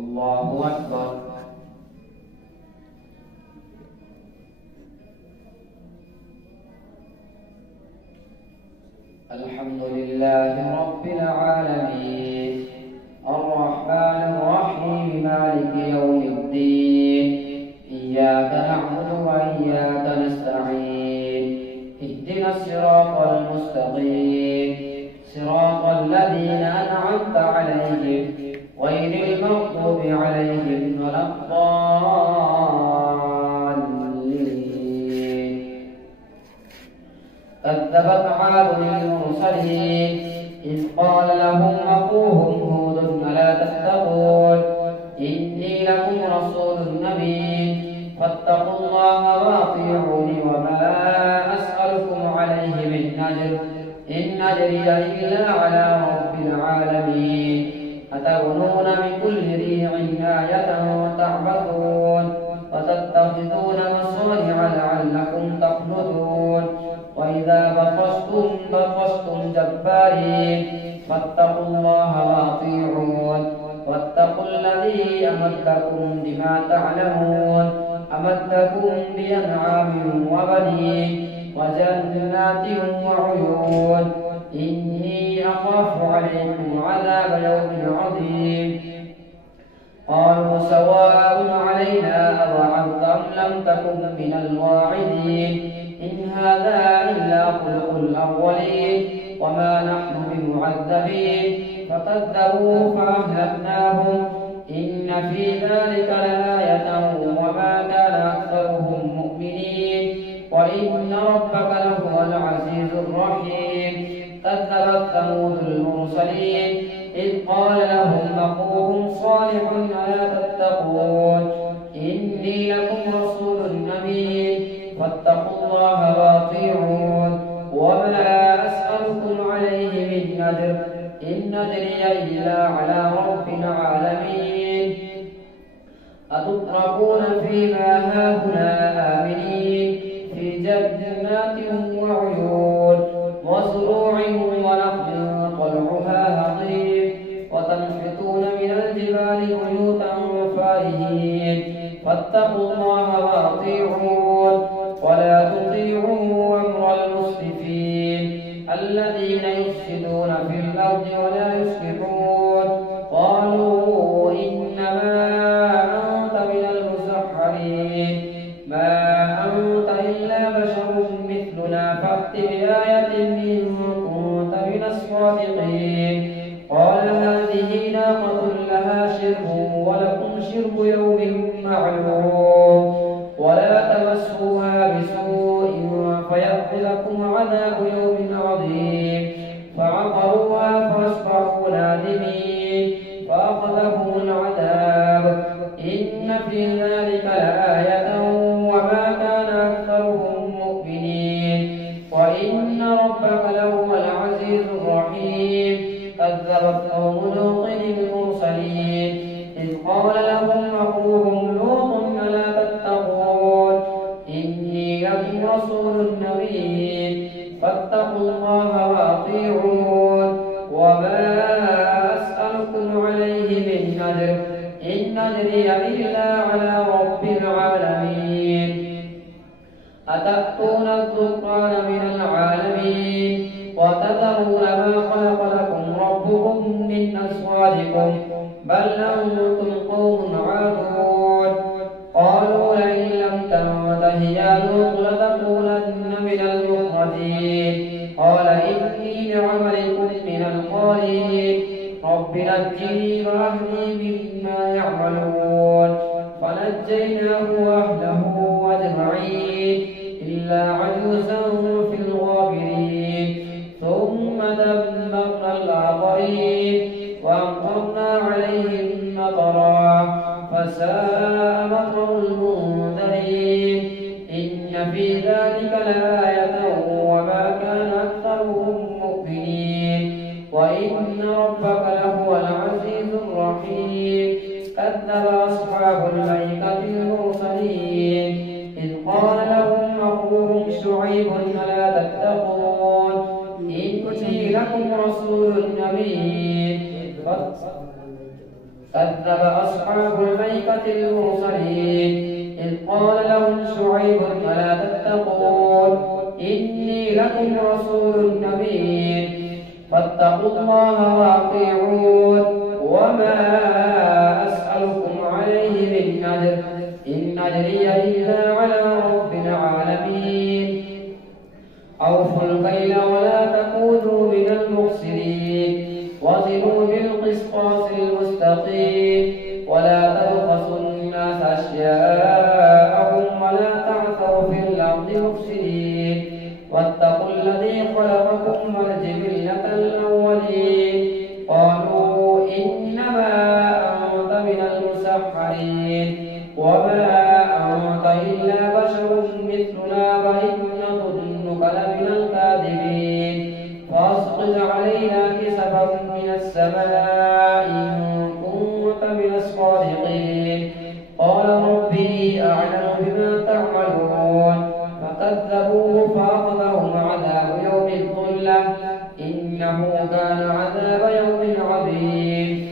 الله أكبر. الحمد لله رب العالمين الرحمن الرحيم مالك يوم الدين إياك نعبد وإياك نستعين اهدنا الصراط المستقيم صراط الذين أنعمت عليهم غير المغضوب عليهم ولا الضالين. كذبت عاد المرسلين إذ قال لهم أخوهم هود ألا تتقون إني لكم رسول أمين فاتقوا الله وأطيعون وما أسألكم عليه من أجر إن أجري إلا على رب العالمين. أتبنون بكل ريع آية وتعبثون وتتخذون مصانع لعلكم تخلدون وإذا بطشتم جبارين فاتقوا الله وأطيعون واتقوا الذي أمدكم بما تعلمون أمدكم بأنعام وبنين وجنات وعيون إني أخاف عليكم عذاب يوم عظيم. قالوا سواء علينا أوعظت أم لم تكن من الواعظين إن هذا إلا خلق الأولين وما نحن بمعذبين فكذبوا فأهلكناهم إن في ذلك لآية وما كان أكثرهم مؤمنين وإن ربك لهو العزيز الرحيم. كذبت ثمود المرسلين إذ قال لهم أخوهم صالح ألا تتقون إني لكم رسول أمين فاتقوا الله وأطيعون وما أسألكم عليه من أجر إن أجري إلا على رب العالمين. أتتركون فيما هاهنا آمنين في جنات وعيون وزروع ونخل طلعها هضيم وتنحتون من الجبال بيوتا فارهين فاتقوا الله وأطيعون ولا تطيعوا أمر المسرفين الذين يفسدون في الأرض ولا يصلحون. قالوا إنما أنت من المسحرين ما أنت إلا بشر مثلنا فأت بآية إن كنت من الصادقين. قال هذه ناقة لها شرب ولكم شرب يوم معلوم ولا تمسوها بسوء فيأخذكم عذاب يوم عظيم. فعقروها فأصبحوا نادمين فأخذهم العذاب إن في ذلك لآية وما كان أكثرهم مؤمنين وإن ربك لهو العزيز الرحيم. كذبت قوم لوط المرسلين إذ قال لهم أخوهم لوط ألا تتقون إني لكم رسول أمين فاتقوا الله وأطيعون وما أسألكم عليه من أجر إن أجري إلا على رب العالمين. أتأتون الذكران من العالمين وتذرون ما خلق لكم ربكم من أزواجكم بل أنتم قوم عادون. قالوا لئن لم تنته يا لوط لتكونن من المخرجين. قال إني لعملكم من القالين رب نجني وأهلي مما يعملون. فنجيناه وأهله أجمعين إلا عجوزا في الغابرين ثم دمرنا الآخرين وأمطرنا عليهم مطرا فساء مطر المنذرين. إن في ذلك لآية وما كان أكثرهم مؤمنين وإن ربك لهو العزيز الرحيم. كذب أصحاب الأيكة المرسلين إذ قال لهم أخوهم شعيب ألا تتقون إني لكم رسول أمين كذب أصحاب الميكة المرسلين إذ قال لهم شعيب ألا تتقون إني لكم رسول أمين فاتقوا الله وأطيعون وما أسألكم عليه من أجر إن أجري إلا على رب العالمين أوفوا الكيل ولا تكونوا من المخسرين وزنوا بالقسطاس المستقيم ولا تبخسوا الناس أشياءهم ولا تعثوا في الأرض مفسدين واتقوا الذي خلقكم والجبلة الأولين قالوا إنما أنت من المسحرين وما أنت إلا بشر مثلنا وإن نظنك لمن الكاذبين فأسقط علينا كسفا من السماء إن كنت من الصادقين قال ربي أعلم بما تعملون فكذبوه فأخذهم عذاب يوم الظلة إنه كان عذاب يوم عظيم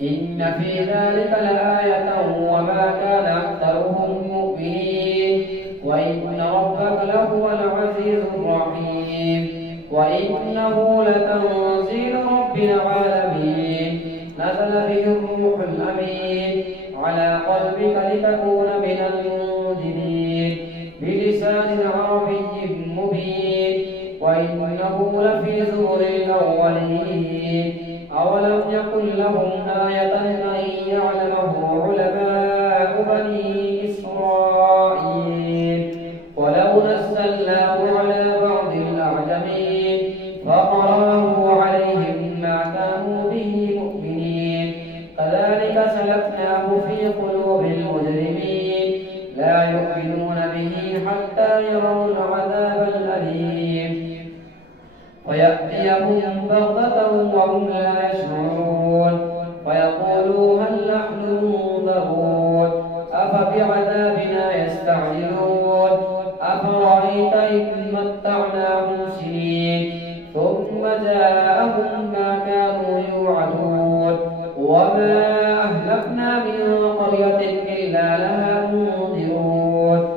إن في ذلك لآية وما كان أكثرهم مؤمنين وإن ربك لهو العزيز الرحيم وإنه لتنزيل رب العالمين نزل به الروح الأمين على قلبك لتكون من المنذرين بلسان عربي مبين وإنه لفي زبر الأولين أولم يكن لهم آية أن يعلمه علماء بني إسرائيل ولو نزلناه على بعض الأعجمين فقرأه عليهم ما كانوا به مؤمنين كذلك سلكناه في قلوب المجرمين لا يؤمنون به حتى يروا العذاب الأليم ويأتيهم بغتة وهم لا يشعرون ويقولوا هل نحن منظرون أفبعذابنا يستعجلون أفرأيت إن متعناهم سنين ثم جاءهم ما كانوا يوعدون وما أهلكنا من قرية إلا لها منذرون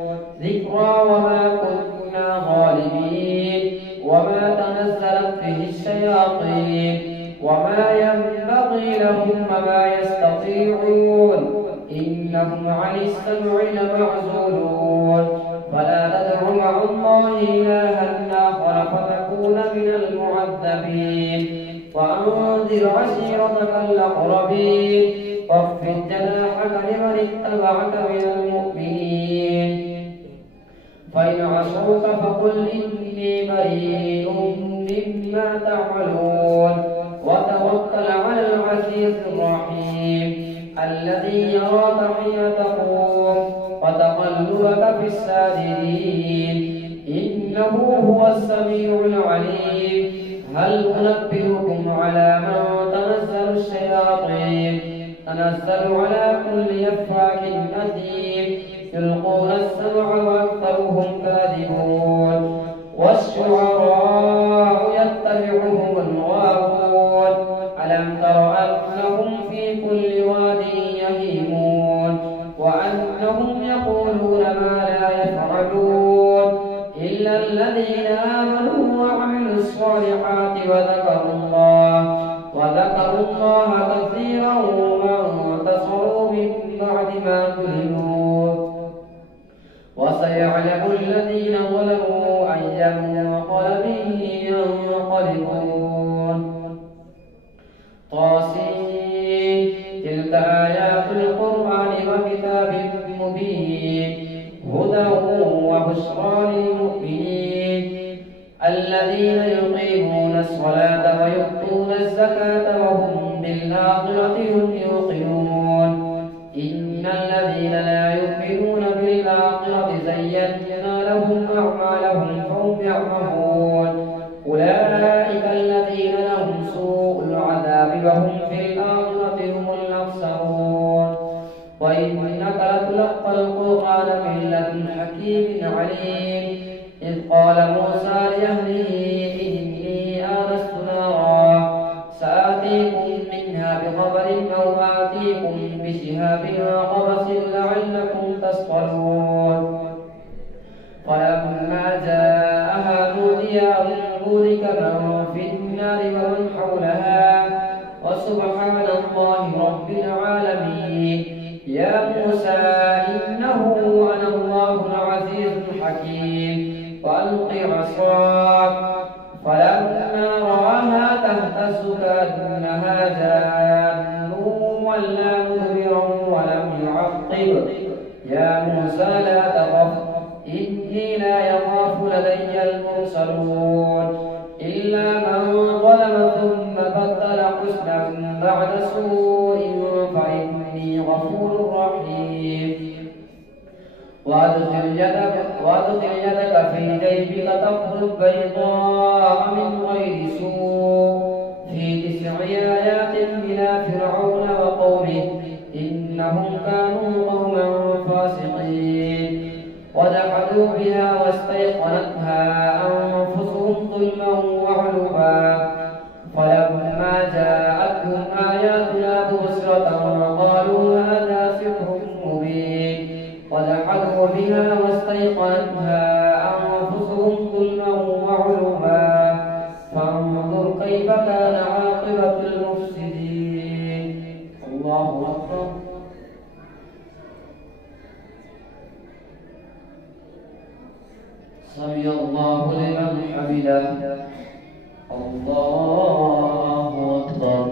ذكرى وما كنا ظالمين وما تنزلت به الشياطين وما ينبغي لهم وما يستطيعون إنهم عن السمع لمعزولون فلا تدع مع الله إلها آخر فتكون من المعذبين وأنذر عشيرتك الأقربين واخفض جناحك لمن اتبعك من المؤمنين فإن عصوك فقل إني بريء مما تعملون وتوكل على العزيز الرحيم الذي يراك حين تقوم وتقلبك في الساجدين إنه هو السميع العليم هل أنبئكم على من تنزل الشياطين تنزل على كل أفاك أثيم يلقون السمع وأكثرهم كاذبون والشعراء يتبعهم الغاوون ألم تر أنهم في كل واد يهيمون وأنهم يقولون ما لا يفعلون إلا الذين آمنوا وعملوا الصالحات وذكروا الله كثيرا وانتصروا من بعد ما ظلموا وسيعلم الذين ظلموا أي منقلب ينقلبون طاسين تلك آيات القرآن وكتاب مبين هدى وبشرى للمؤمنين الذين يقيمون الصلاة ويؤتون الزكاة وهم بالآخرة هم يوقنون إن الذين لا يؤمنون بالآخرة زينا لهم أعمالهم فهم يعمهون أولئك الذين لهم سوء العذاب وهم في الآخرة هم الأخسرون وإنك لتلقى القرآن من لدن حكيم عليم إذ قال موسى لأهله إني آنست نارا سآتيكم منها بخبر أو قبس لعلكم تصطلون فلما جاءها نودي أن بورك من في النار ومن حولها وسبحان الله رب العالمين يا موسى إنه أنا الله العزيز الحكيم وألق عصاك فلما رآها تهتز كأنها جان ولا مدبرا ولم يعقب يا موسى لا تخف إني لا يخاف لدي المرسلون إلا من ظلم ثم بدل حسنا بعد سوء فإني غفور رحيم وأدخل يدك في جيبك تخرج بيضاء من غير سوء في 9 آيات إلى فرعون وقومه إنهم كانوا قوما فاسقين وجحدوا بها واستيقنتها أنفسهم ظلما وعلوا فلما جاءتهم آياتنا مبصرة قالوا هذا سحر مبين وجحدوا بها واستيقنتها أنفسهم ظلما وعلوا فانظر كيف كان عاقبة المفسدين الله أكبر سمع الله لمن حمده الله أكبر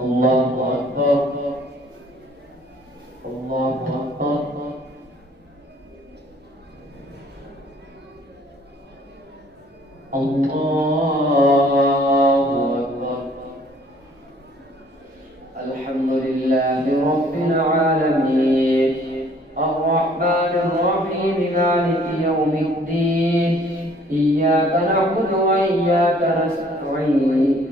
الله أكبر الله أكبر الله أكبر الحمد لله رب العالمين الرحمن الرحيم مالك يوم الدين إياك نعبد وإياك نستعين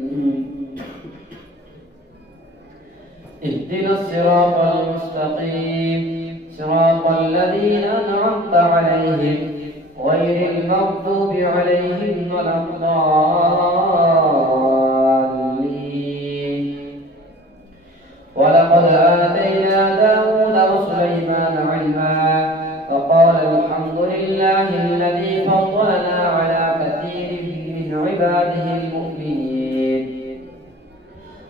اهدنا الصراط المستقيم صراط الذين أنعمت عليهم غير المغضوب عليهم ولا الضالين ولقد آتينا داود وسليمان علما فقال الحمد لله الذي فضلنا على كثير من عباده المؤمنين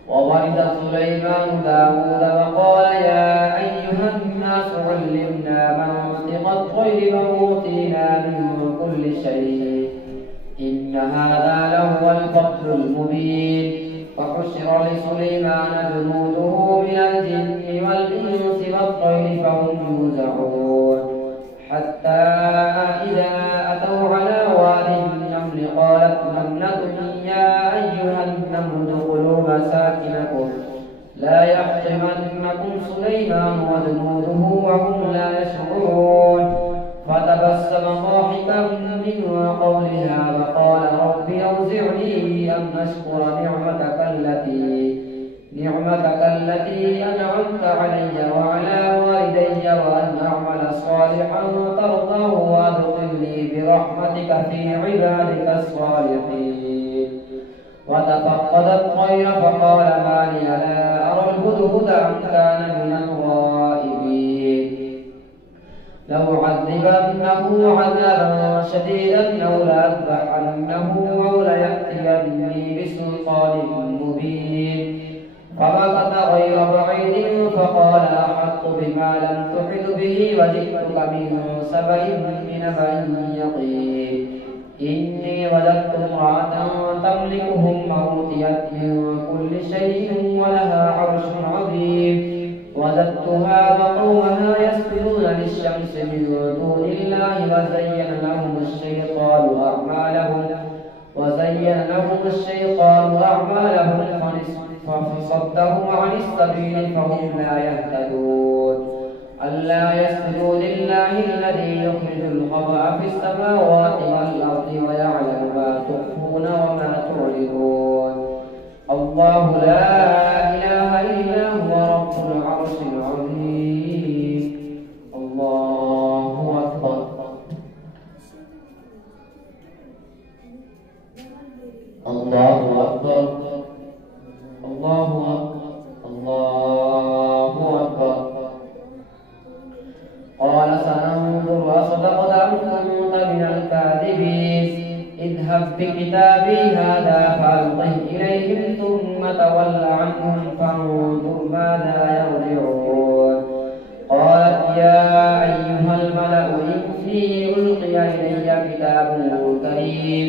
وورث سليمان داود وقال يا أيها الناس علمنا منطق الطير وأوتينا من كل شيء إن هذا لهو الفضل المبين وحشر لسليمان جنوده من الجن والإنس والطير فهم يوزعون حتى إذا أتوا على واد النمل قالت نملة يا أيها النمل ادخلوا مساكنكم لا يحطمنكم سليمان وجنوده وهم لا يشعرون فتبسم ضاحكا من قولها وقال رب أوزعني أن أشكر نعمتك التي أنعمت علي وعلى والدي وأن أعمل صالحا ترضاه وأدخلني برحمتك في عبادك الصالحين وتفقد الطير فقال ما لي لا أرى الهدهد أم كان من الغائبين لأعذبنه عذابا شديدا أو لأذبحنه أو ليأتيني بسلطان مبين فمكث غير بعيد فقال أحطت بما لم تحط به وجئتك من سبأ بنبأ يقين إني وجدت امرأة تملكهم وأوتيت من كل شيء ولها عرش عظيم وجدتها وقومها يسجدون للشمس من دون الله وزين لهم الشيطان أعمالهم فصدهم عن السبيل فهم لا يهتدون ألا يسجدوا لله الذي يخرج الخبأ في السماوات والأرض ويعلم ما تخفون وما تعلنون الله لا إله إلا هو رب العرش العظيم الله أكبر الله أكبر الله الكاذبين اذهب بكتابي هذا فألقه إليهم ثم تول عنهم فانظر ماذا يرجعون. قالت يا أيها الملأ إني ألقي إلي كتاب كريم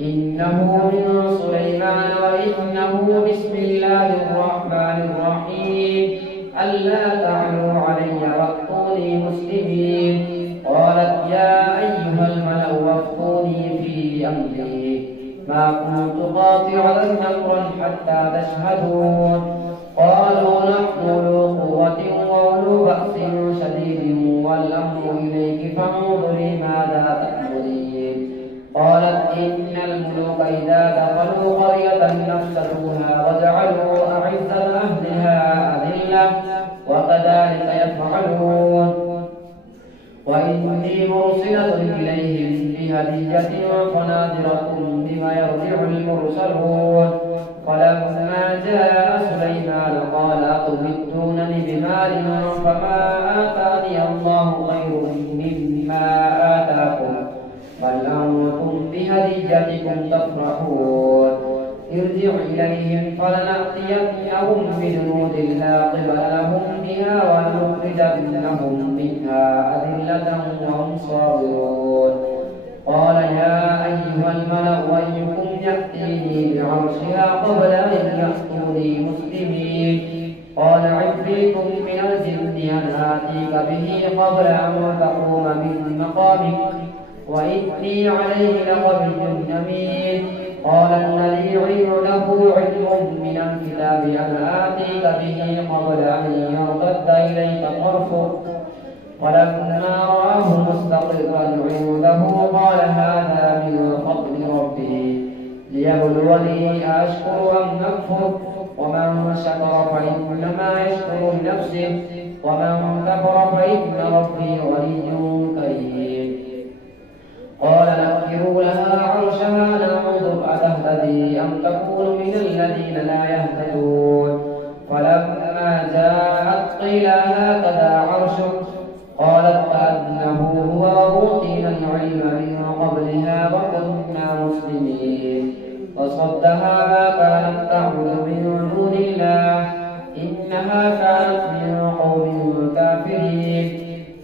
إنه من سليمان وإنه بسم الله الرحمن الرحيم ألا تعلوا علي وأتوني مسلمين. قالت يا أيها الملأ وافتوني في أمري ما كنت قاطعة أمرا حتى تشهدون. قالوا نحن ذو قوة وأولو بأس شديد والأمر إليك فانظري ماذا تأمرين. قالت إن الملوك إذا دخلوا قرية أفسدوها وجعلوا أعز أهلها أذلة وكذلك يفعلون. وإني مرسلة إليهم بهدية فناظرة بما يرجع المرسلون. فلما جاء سليمان قال أتمدونني بمال فما آتاني الله خير مما آتاكم بل أنتم بهديتكم تفرحون. ارجع إليهم فلنأتينهم بجنود لا قبل لهم بها ولنخرجنهم منها أذلة وهم صاغرون. قال يا أيها الملأ أيكم يأتيني بعرشها قبل أن يأتوني مسلمين. قال عفريت من الجن أن آتيك به قبل أن تقوم من مقامك وإني عليه لقوي أمين. قال الذي عنده علم من الكتاب أنا آتيك به قبل أن يرتد إليك طرفك. ولما رآه مستقرا عنده قال هذا من فضل ربي ليبلوني أشكر أم أكفر ومن شكر فإنما يشكر لنفسه ومن كفر فإن ربي غني كريم. قال نكروا لها عرشها ننظر أتهتدي أم تكون من الذين لا يهتدون. فلما جاءت قيل هكذا عرشك قالت كأنه هو وأوتينا العلم من قبلها وكنا مسلمين. فصدها ما كانت تعبد من دون الله إنها كانت من قوم كافرين.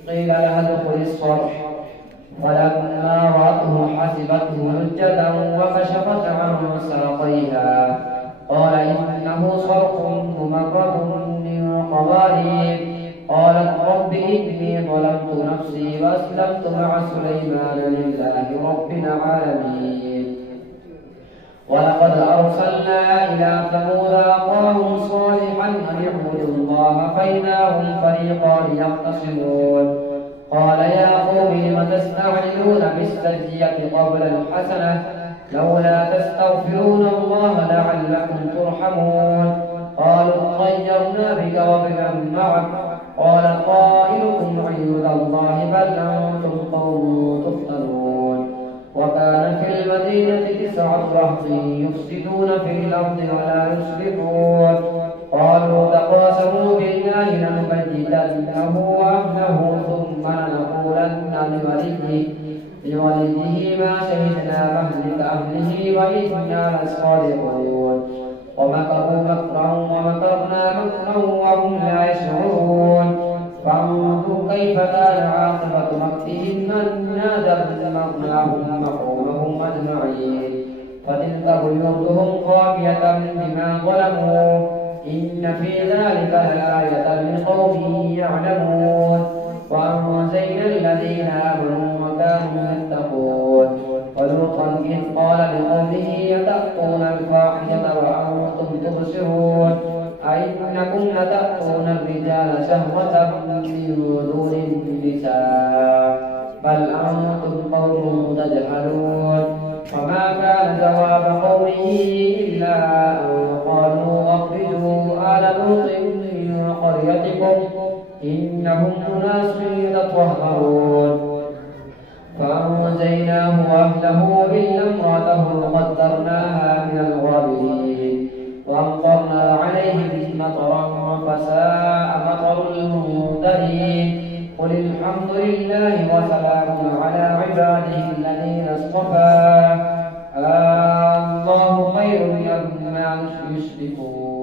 قيل لها ادخل الصرح فلما رأته حسبته لجة وكشفت عن ساقيها قال إنه صرح ممرد من قوارير. قالت رب إني ظلمت نفسي وأسلمت مع سليمان لله رب العالمين. ولقد أرسلنا إلى ثمود أخاهم صالحا أن اعبدوا الله فإذا هم فريقان يختصمون. قال يا قوم لم تستعجلون بالسيئة قبل الحسنة لولا تستغفرون الله لعلكم ترحمون. قالوا طيرنا بك وبمن معك قال قائلكم عند الله بل أنتم قوم تفتنون. وكان في المدينة 9 رهط يفسدون في الأرض ولا يصلحون. قالوا تقاسموا بالله لنبيتنه وأهله ثم لنقولن لولده ما شهدنا مهلك أهله وإنا لصادقون. ومكروا مكرا ومكرنا مكرا وهم لا يشعرون. فانظر كيف كان عاقبة مكرهم أنا دمرناهم وقومهم أجمعين. فتلك بيوتهم خاوية بما ظلموا إن في ذلك لآية لقوم يعلمون. وأنجينا الذين آمنوا وكانوا يتقون. ولوطا إذ قال لقومه أتأتون الفاحشة وأنتم تبصرون أئنكم لتأتون الرجال شهوة من دون النساء بل أنتم قوم تجهلون. فما كان جواب قومه إلا أن قالوا أخرجوا آل لوط من قريتكم إنهم أناس يتطهرون. فأنجيناه وأهله إلا امرأته قدرناها من الغابرين. وأمطرنا عليهم مطرا فساء مطر المنذرين. قل الحمد لله وسلام على عباده الذين اصطفى الله خير عما يشركون